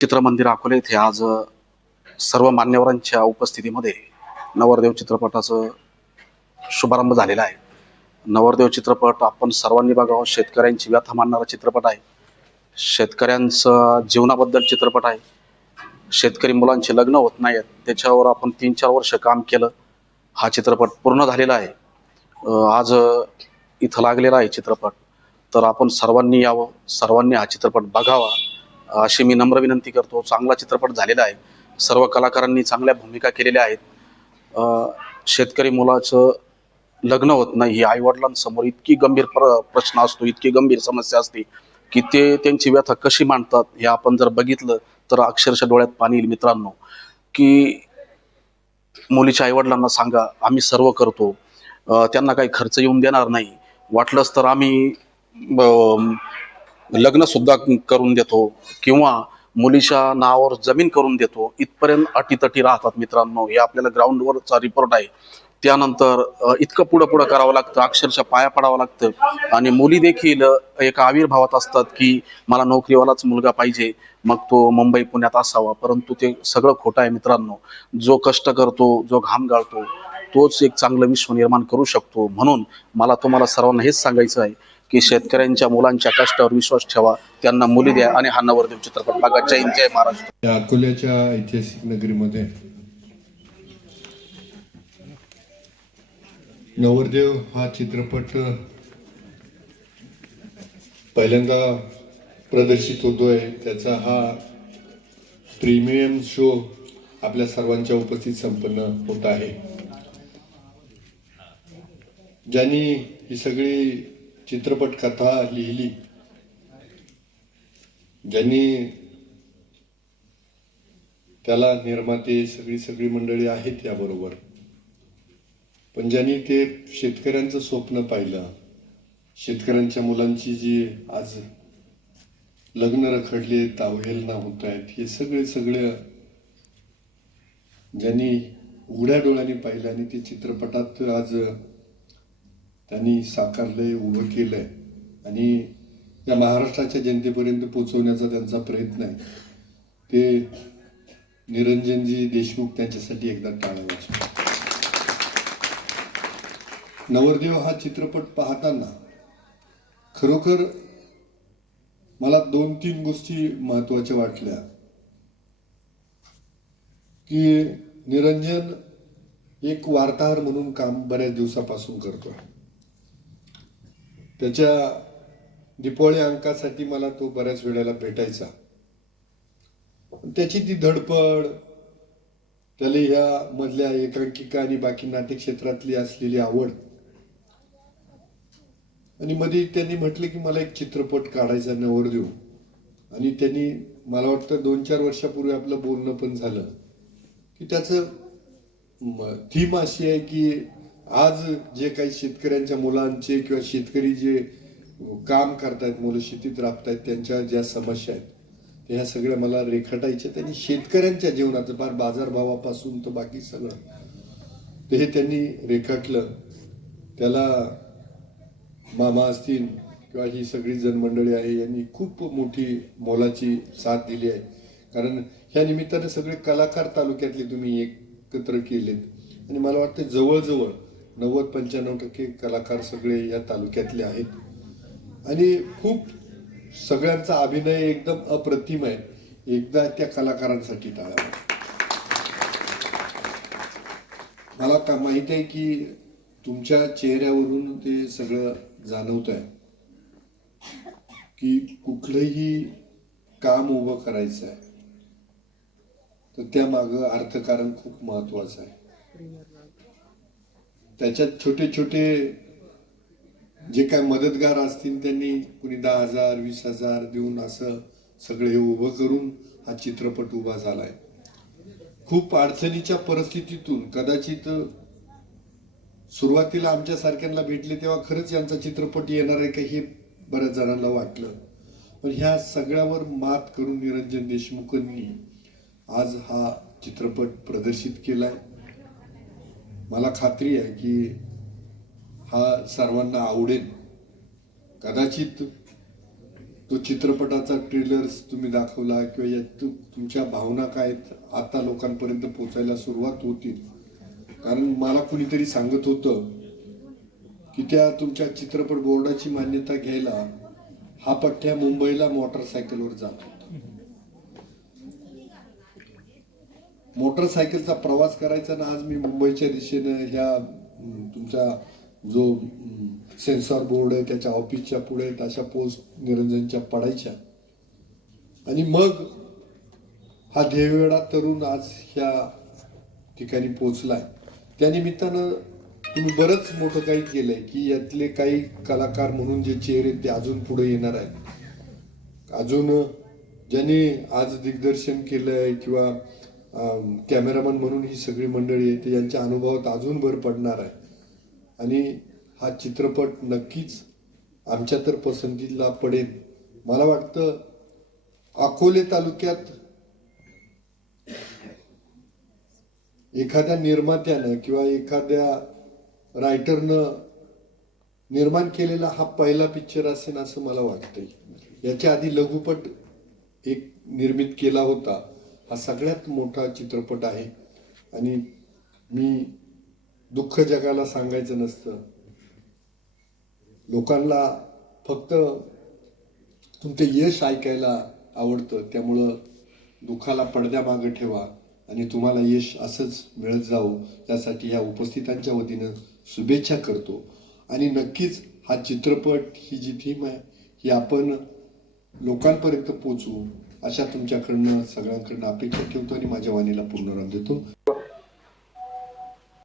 चित्रमंदिर अकोले येथे आज सर्व मान्यवरांच्या उपस्थितीमध्ये नवरदेव चित्रपटाचं शुभारंभ झालेला आहे. नवरदेव चित्रपट आपण सर्वांनी बघावं शेतकऱ्यांची व्यथा मानणारा चित्रपट आहे. शेतकऱ्यांचं जीवनाबद्दल चित्रपट आहे. शेतकरी मुलांचे लग्न होत नाहीत त्याच्यावर आपण तीन चार वर्ष काम केलं. हा चित्रपट पूर्ण झालेला आहे. आज इथं लागलेला आहे चित्रपट. तर आपण सर्वांनी यावं. सर्वांनी हा चित्रपट बघावा. अशी मी नम्र विनंती करतो. चांगला चित्रपट झालेला आहे. सर्व कलाकारांनी चांगल्या भूमिका केलेल्या आहेत. शेतकरी मुलाचं लग्न होत नाही ही आईवडिलांसमोर इतकी गंभीर प्र प्रश्न असतो इतकी गंभीर समस्या असते की ते त्यांची व्यथा कशी मांडतात हे आपण जर बघितलं तर अक्षरशः डोळ्यात पाणी येईल मित्रांनो. की मुलीच्या आईवडिलांना सांगा आम्ही सर्व करतो. त्यांना काही खर्च येऊन देणार नाही. वाटलंच तर आम्ही लग्नसुद्धा करून देतो किंवा मुलीच्या नावावर जमीन करून देतो इथपर्यंत अटीतटी राहतात मित्रांनो. हे आपल्याला ग्राउंडवरचा रिपोर्ट आहे. त्यानंतर इतकं पुढं पुढं करावं लागतं अक्षरशः पाया पडावं लागतं. आणि मुली देखील एका आविर्भावात असतात की मला नोकरीवालाच मुलगा पाहिजे मग तो मुंबई पुण्यात असावा. परंतु ते सगळं खोटं आहे मित्रांनो. जो कष्ट करतो जो घाम गाळतो तोच एक चांगलं विश्व निर्माण करू शकतो. म्हणून मला तुम्हाला सर्वांना हेच सांगायचं आहे की शेतकऱ्यांच्या मुलांच्या कष्टावर विश्वास ठेवा त्यांना मुली द्या आणि हा नवरदेव चित्रपट बघा. जय जय महाराष्ट्र. या अकोल्याच्या ऐतिहासिक नगरीमध्ये नवरदेव हा चित्रपट पहिल्यांदा प्रदर्शित होतोय. त्याचा हा प्रीमियम शो आपल्या सर्वांच्या उपस्थित संपन्न होत आहे. ज्यांनी ही सगळी चित्रपट कथा लिहिली. ज्यांनी त्याला निर्माते सगळी सगळी मंडळी आहेत याबरोबर. पण ज्यांनी ते शेतकऱ्यांचं स्वप्न पाहिलं शेतकऱ्यांच्या मुलांची जी आज लग्न रखडली तावहेलना होत आहेत हे सगळे सगळे ज्यांनी उघड्या डोळ्यांनी पाहिलं आणि ते चित्रपटात आज त्यांनी साकारलंय उभं केलंय. आणि या महाराष्ट्राच्या जनतेपर्यंत पोहोचवण्याचा त्यांचा प्रयत्न आहे. ते निरंजनजी देशमुख त्यांच्यासाठी एकदा टाळावायचे नवरदेव हा चित्रपट पाहताना खरोखर मला दोन तीन गोष्टी महत्त्वाच्या वाटल्या. की निरंजन एक वार्ताहर म्हणून काम बऱ्याच दिवसापासून करतोय. त्याच्या दिपोळी अंकासाठी मला तो बऱ्याच वेळेला भेटायचा. त्याची ती धडपड त्याला ह्या मधल्या एकांकिका आणि बाकी नाट्य क्षेत्रातली असलेली आवड. आणि मध्ये त्यांनी म्हटले की मला एक चित्रपट काढायचा नवर देऊ. आणि त्यांनी मला वाटतं दोन चार वर्षापूर्वी आपलं बोलणं पण झालं. की त्याचं थीम अशी आहे की आज जे काही शेतकऱ्यांच्या मुलांचे किंवा शेतकरी जे काम करतायत मुलं शेतीत राबतायत त्यांच्या ज्या समस्या आहेत ह्या सगळ्या मला रेखाटायच्या त्यांनी शेतकऱ्यांच्या जीवनाचं फार बाजारभावापासून तर बाकी सगळं. तर हे त्यांनी रेखाटलं. त्याला मामा असतील किंवा ही सगळी जनमंडळी आहे यांनी खूप मोठी मोलाची साथ दिली आहे. कारण ह्या निमित्ताने सगळे कलाकार तालुक्यातले तुम्ही एकत्र केलेत. आणि मला वाटतं जवळजवळ नव्वद पंच्याण्णव टक्के कलाकार सगळे या तालुक्यातले आहेत. आणि खूप सगळ्यांचा अभिनय एकदम अप्रतिम आहे. एकदा त्या कलाकारांसाठी टाळा मला का माहीत आहे की तुमच्या चेहऱ्यावरून ते सगळं जाणवत आहे की कुठलंही काम उभं करायचं आहे तर त्या मागं अर्थकारण खूप महत्वाचं आहे. त्याच्यात छोटे छोटे जे काय मदतगार असतील त्यांनी कुणी दहा हजार वीस हजार देऊन असं सगळं हे उभं करून हा चित्रपट उभा झालाय. खूप अडचणीच्या परिस्थितीतून कदाचित सुरुवातीला आमच्या सारख्यांना भेटले तेव्हा खरंच यांचा चित्रपट येणार आहे का हे बऱ्याच जणांना वाटलं. पण ह्या सगळ्यावर मात करून निरंजन देशमुखांनी आज हा चित्रपट प्रदर्शित केलाय. मला खात्री आहे की हा सर्वांना आवडेल. कदाचित तो चित्रपटाचा ट्रेलर्स तुम्ही दाखवला किंवा या तु- तुमच्या भावना काय आहेत, आता लोकांपर्यंत पोचायला सुरुवात होतील. कारण मला कुणीतरी सांगत होतं की त्या तुमच्या चित्रपट बोर्डाची मान्यता घ्यायला हा पठ्ठ्या मुंबईला मोटरसायकलवर जातो. मोटरसायकलचा प्रवास करायचा ना आज मी मुंबईच्या दिशेनं ह्या तुमचा जो सेन्सॉर बोर्ड आहे त्याच्या ऑफिसच्या पुढे अशा पोस्ट निरंजनच्या पडायच्या. आणि मग हा ध्येयवेळा तरुण आज ह्या ठिकाणी पोचलाय त्या निमित्तानं तुम्ही बरंच मोठं काही केलंय की यातले काही कलाकार म्हणून जे चेहरे ते अजून पुढे येणार आहेत. अजून ज्यांनी आज दिग्दर्शन केलंय किंवा कॅमेरामन म्हणून ही सगळी मंडळी आहे ते यांच्या अनुभवात अजून भर पडणार आहे. आणि हा चित्रपट नक्कीच आमच्या तर पसंतीला पडेल. मला वाटतं अकोले तालुक्यात एखाद्या निर्मात्यानं किंवा एखाद्या रायटरनं निर्माण केलेला हा पहिला पिक्चर असेल असं मला वाटतंय. याच्या आधी लघुपट एक निर्मित केला होता. हा सगळ्यात मोठा चित्रपट आहे. आणि मी दुःख जगाला सांगायचं नसतं. लोकांना फक्त तुमचं यश ऐकायला आवडतं. त्यामुळं दुःखाला पडद्यामागं ठेवा आणि तुम्हाला यश असंच मिळत जावं. यासाठी ह्या उपस्थितांच्या वतीनं शुभेच्छा करतो. आणि नक्कीच हा चित्रपट ही जी थीम आहे ही आपण लोकांपर्यंत पोचवू. अशा तुमच्याकडनं सगळ्यांकडनं अपेक्षा ठेवतो आणि माझ्या वाणीला पूर्ण राम देतो.